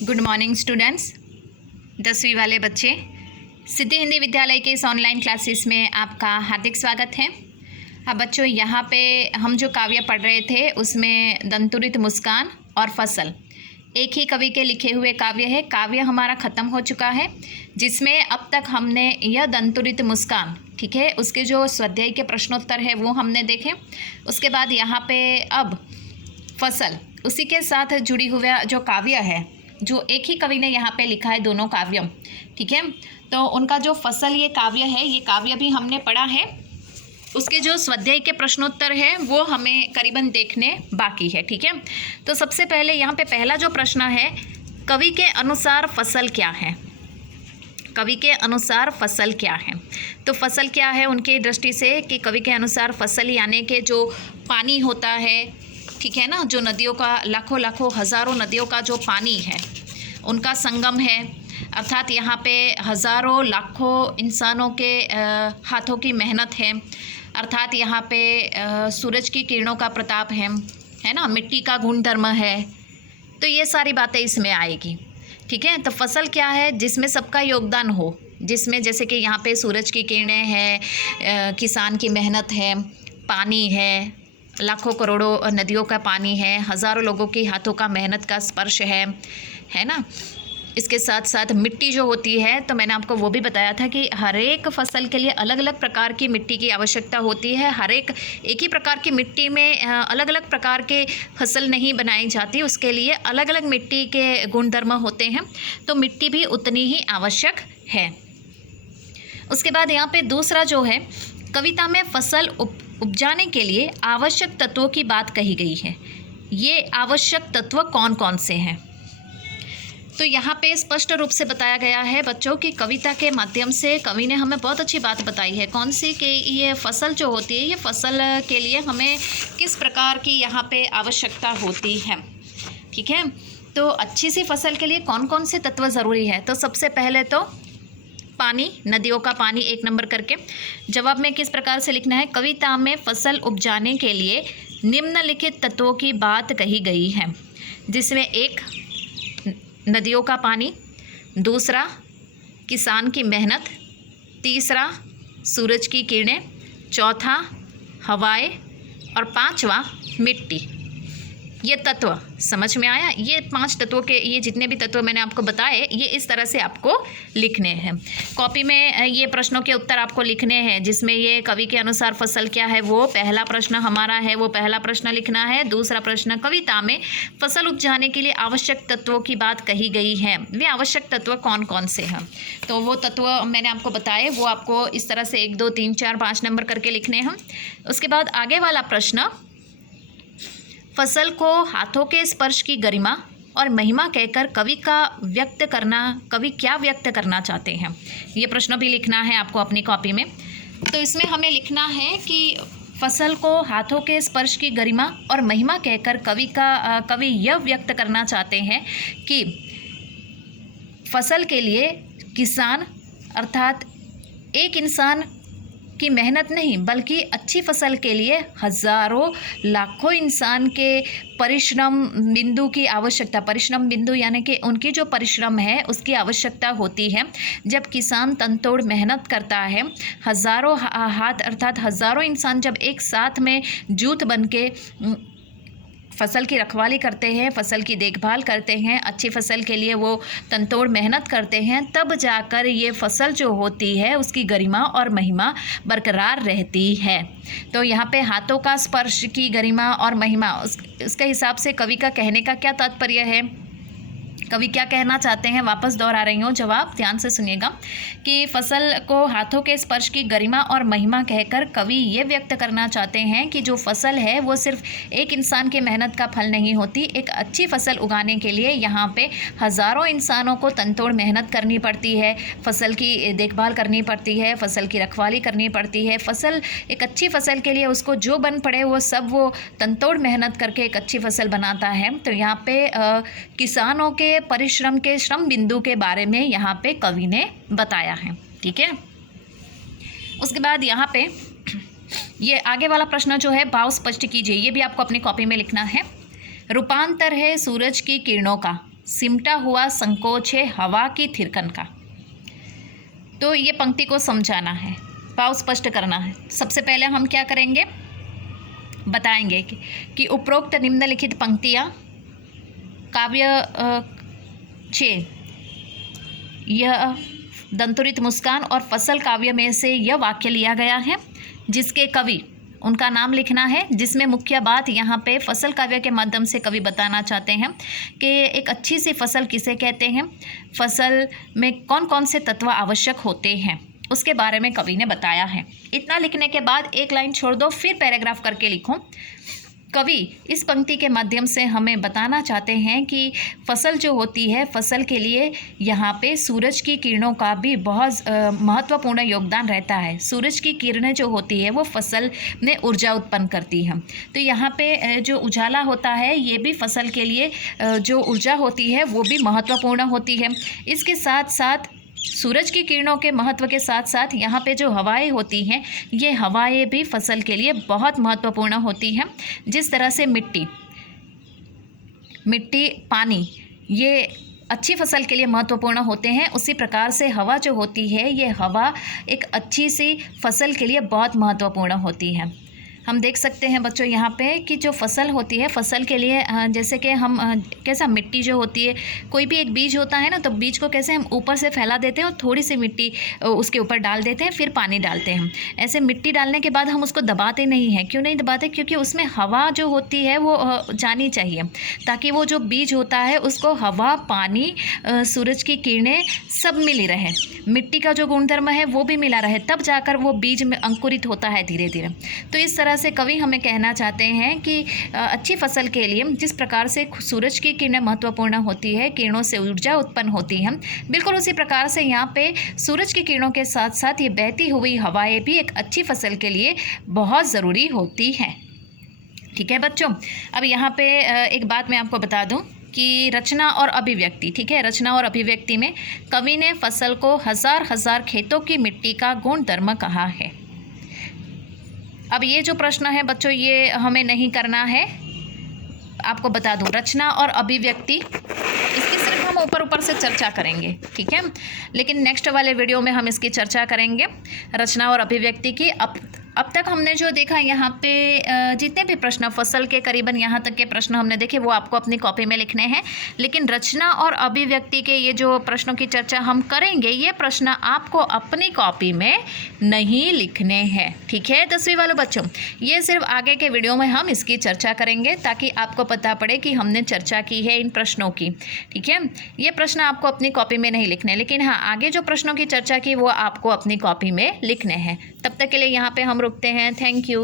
Good morning students. 10वीं वाले बच्चे, सिद्धि हिंदी विद्यालय के इस ऑनलाइन क्लासेस में आपका हार्दिक स्वागत है। अब बच्चों, यहाँ पे हम जो काव्य पढ़ रहे थे उसमें दंतुरित मुस्कान और फसल एक ही कवि के लिखे हुए काव्य है। काव्य हमारा ख़त्म हो चुका है, जिसमें अब तक हमने यह दंतुरित मुस्कान, ठीक है, उसके जो स्वाध्याय के प्रश्नोत्तर है वो हमने देखे। उसके बाद यहाँ पे अब फसल, उसी के साथ जुड़ी हुआ जो काव्य है, जो एक ही कवि ने यहाँ पे लिखा है, दोनों काव्य, ठीक है। तो उनका जो फसल ये काव्य है, ये काव्य भी हमने पढ़ा है। उसके जो स्वाध्याय के प्रश्नोत्तर है वो हमें करीबन देखने बाकी है, ठीक है। तो सबसे पहले यहाँ पे पहला जो प्रश्न है, कवि के अनुसार फसल क्या है? कवि के अनुसार फसल क्या है? तो फसल क्या है उनकी दृष्टि से कि कवि के अनुसार फसल यानी कि जो पानी होता है, ठीक है ना, जो नदियों का लाखों हज़ारों नदियों का जो पानी है उनका संगम है, अर्थात यहाँ पे हज़ारों लाखों इंसानों के हाथों की मेहनत है, अर्थात यहाँ पे सूरज की किरणों का प्रताप है ना, मिट्टी का गुणधर्म है। तो ये सारी बातें इसमें आएगी, ठीक है। तो फसल क्या है? जिसमें सबका योगदान हो, जिसमें जैसे कि यहाँ पे सूरज की किरणें हैं, किसान की मेहनत है, पानी है, लाखों करोड़ों नदियों का पानी है, हज़ारों लोगों की हाथों का मेहनत का स्पर्श है ना। इसके साथ साथ मिट्टी जो होती है, तो मैंने आपको वो भी बताया था कि हर एक फसल के लिए अलग अलग प्रकार की मिट्टी की आवश्यकता होती है। हर एक ही प्रकार की मिट्टी में अलग अलग प्रकार के फसल नहीं बनाई जाती, उसके लिए अलग अलग मिट्टी के गुणधर्म होते हैं। तो मिट्टी भी उतनी ही आवश्यक है। उसके बाद यहाँ पे दूसरा जो है, कविता में फसल उपजाने के लिए आवश्यक तत्वों की बात कही गई है। ये आवश्यक तत्व कौन कौन से हैं? तो यहाँ पे स्पष्ट रूप से बताया गया है बच्चों की कविता के माध्यम से कवि ने हमें बहुत अच्छी बात बताई है। कौन सी? कि ये फसल जो होती है, ये फसल के लिए हमें किस प्रकार की यहाँ पे आवश्यकता होती है, ठीक है। तो अच्छी सी फसल के लिए कौन कौन से तत्व ज़रूरी है? तो सबसे पहले तो पानी, नदियों का पानी 1 नंबर करके। जवाब में किस प्रकार से लिखना है? कविता में फसल उपजाने के लिए निम्नलिखित तत्वों की बात कही गई है, जिसमें 1 नदियों का पानी, दूसरा किसान की मेहनत, तीसरा सूरज की किरणें, चौथा हवाएं और 5वां मिट्टी। ये तत्व समझ में आया? ये 5 तत्वों के, ये जितने भी तत्व मैंने आपको बताए, ये इस तरह से आपको लिखने हैं। कॉपी में ये प्रश्नों के उत्तर आपको लिखने हैं, जिसमें ये कवि के अनुसार फसल क्या है, वो पहला प्रश्न हमारा है, वो पहला प्रश्न लिखना है। दूसरा प्रश्न, कविता में फसल उपजाने के लिए आवश्यक तत्वों की बात कही गई है, वे आवश्यक तत्व कौन कौन से हैं? तो वो तत्व मैंने आपको बताए, वो आपको इस तरह से 1 2 3 4 5 नंबर करके लिखने हैं। उसके बाद आगे वाला प्रश्न, फसल को हाथों के स्पर्श की गरिमा और महिमा कहकर कवि क्या व्यक्त करना चाहते हैं? ये प्रश्न भी लिखना है आपको अपनी कॉपी में। तो इसमें हमें लिखना है कि फसल को हाथों के स्पर्श की गरिमा और महिमा कहकर कवि यह व्यक्त करना चाहते हैं कि फसल के लिए किसान, अर्थात एक इंसान की मेहनत नहीं, बल्कि अच्छी फसल के लिए हज़ारों लाखों इंसान के परिश्रम बिंदु की आवश्यकता, परिश्रम बिंदु यानी कि उनकी जो परिश्रम है उसकी आवश्यकता होती है। जब किसान तनतोड़ मेहनत करता है, हज़ारों हाथ अर्थात हज़ारों इंसान जब एक साथ में जूथ बन के फसल की रखवाली करते हैं, फसल की देखभाल करते हैं, अच्छी फसल के लिए वो तनतोड़ मेहनत करते हैं, तब जाकर ये फसल जो होती है उसकी गरिमा और महिमा बरकरार रहती है। तो यहाँ पे हाथों का स्पर्श की गरिमा और महिमा, उसके हिसाब से कवि का कहने का क्या तात्पर्य है, कवि क्या कहना चाहते हैं? वापस दोहरा रही हूँ, जवाब ध्यान से सुनिएगा कि फसल को हाथों के स्पर्श की गरिमा और महिमा कहकर कवि ये व्यक्त करना चाहते हैं कि जो फसल है वो सिर्फ एक इंसान की मेहनत का फल नहीं होती। एक अच्छी फसल उगाने के लिए यहाँ पे हज़ारों इंसानों को तनतोड़ मेहनत करनी पड़ती है, फसल की देखभाल करनी पड़ती है, फसल की रखवाली करनी पड़ती है। फसल, एक अच्छी फसल के लिए उसको जो बन पड़े वो सब वो तनतोड़ मेहनत करके एक अच्छी फसल बनाता है। तो यहाँ पे किसानों के परिश्रम के श्रम बिंदु के बारे में यहाँ पे कवि ने बताया है, ठीक है। उसके बाद यहाँ पे ये आगे वाला प्रश्न जो है, भाव स्पष्ट कीजिए, ये भी आपको अपनी कॉपी में लिखना है। रूपांतर है सूरज की किरणों का, सिमटा हुआ संकोच है हवा की थिरकन का। तो ये पंक्ति को समझाना है, भाव स्पष्ट करना है। सबसे पहले हम क्या करेंगे, बताएंगे कि उपरोक्त निम्नलिखित पंक्तियाँ काव्य 6 यह दंतुरित मुस्कान और फसल काव्य में से यह वाक्य लिया गया है जिसके कवि, उनका नाम लिखना है, जिसमें मुख्य बात यहाँ पे फसल काव्य के माध्यम से कवि बताना चाहते हैं कि एक अच्छी सी फसल किसे कहते हैं, फसल में कौन कौन से तत्व आवश्यक होते हैं, उसके बारे में कवि ने बताया है। इतना लिखने के बाद एक लाइन छोड़ दो, फिर पैराग्राफ करके लिखो। कवि इस पंक्ति के माध्यम से हमें बताना चाहते हैं कि फसल जो होती है, फसल के लिए यहाँ पे सूरज की किरणों का भी बहुत महत्वपूर्ण योगदान रहता है। सूरज की किरणें जो होती है वो फसल में ऊर्जा उत्पन्न करती हैं। तो यहाँ पे जो उजाला होता है ये भी फसल के लिए जो ऊर्जा होती है वो भी महत्वपूर्ण होती है। इसके साथ साथ सूरज की किरणों के महत्व के साथ साथ यहाँ पे जो हवाएं होती हैं, ये हवाएं भी फसल के लिए बहुत महत्वपूर्ण होती हैं। जिस तरह से मिट्टी, पानी ये अच्छी फसल के लिए महत्वपूर्ण होते हैं, उसी प्रकार से हवा जो होती है, ये हवा एक अच्छी सी फसल के लिए बहुत महत्वपूर्ण होती है। हम देख सकते हैं बच्चों यहाँ पे कि जो फसल होती है, फसल के लिए जैसे कि हम कैसा मिट्टी जो होती है, कोई भी एक बीज होता है ना, तो बीज को कैसे हम ऊपर से फैला देते हैं और थोड़ी सी मिट्टी उसके ऊपर डाल देते हैं, फिर पानी डालते हैं। ऐसे मिट्टी डालने के बाद हम उसको दबाते नहीं हैं। क्यों नहीं दबाते? क्योंकि उसमें हवा जो होती है वो जानी चाहिए, ताकि वो जो बीज होता है उसको हवा, पानी, सूरज की किरणें सब मिली रहे, मिट्टी का जो गुणधर्म है वो भी मिला रहे, तब जाकर वो बीज में अंकुरित होता है धीरे धीरे। तो इस तरह से कवि हमें कहना चाहते हैं कि अच्छी फसल के लिए जिस प्रकार से सूरज की किरणें महत्वपूर्ण होती है, किरणों से ऊर्जा उत्पन्न होती है, बिल्कुल उसी प्रकार से यहाँ पे सूरज की किरणों के साथ साथ ये बहती हुई हवाएं भी एक अच्छी फसल के लिए बहुत ज़रूरी होती हैं। ठीक है बच्चों, अब यहाँ पे एक बात मैं आपको बता दूँ कि रचना और अभिव्यक्ति, ठीक है, रचना और अभिव्यक्ति में कवि ने फसल को हजार हजार खेतों की मिट्टी का गुणधर्म कहा है। अब ये जो प्रश्न है बच्चों, ये हमें नहीं करना है, आपको बता दूं, रचना और अभिव्यक्ति इसकी सिर्फ हम ऊपर ऊपर से चर्चा करेंगे, ठीक है, लेकिन नेक्स्ट वाले वीडियो में हम इसकी चर्चा करेंगे रचना और अभिव्यक्ति की। अब तक हमने जो देखा यहाँ पे जितने भी प्रश्न, फसल के करीबन यहाँ तक के प्रश्न हमने देखे, वो आपको अपनी कॉपी में लिखने हैं। लेकिन रचना और अभिव्यक्ति के ये जो प्रश्नों की चर्चा हम करेंगे, ये प्रश्न आपको अपनी कॉपी में नहीं लिखने हैं, ठीक है 10वीं वालों बच्चों। ये सिर्फ आगे के वीडियो में हम इसकी चर्चा करेंगे ताकि आपको पता पड़े कि हमने चर्चा की है इन प्रश्नों की, ठीक है। ये प्रश्न आपको अपनी कॉपी में नहीं लिखने, लेकिन हाँ, आगे जो प्रश्नों की चर्चा की वो आपको अपनी कॉपी में लिखने हैं। तब तक के लिए यहाँ पे हम रुकते हैं। Thank you.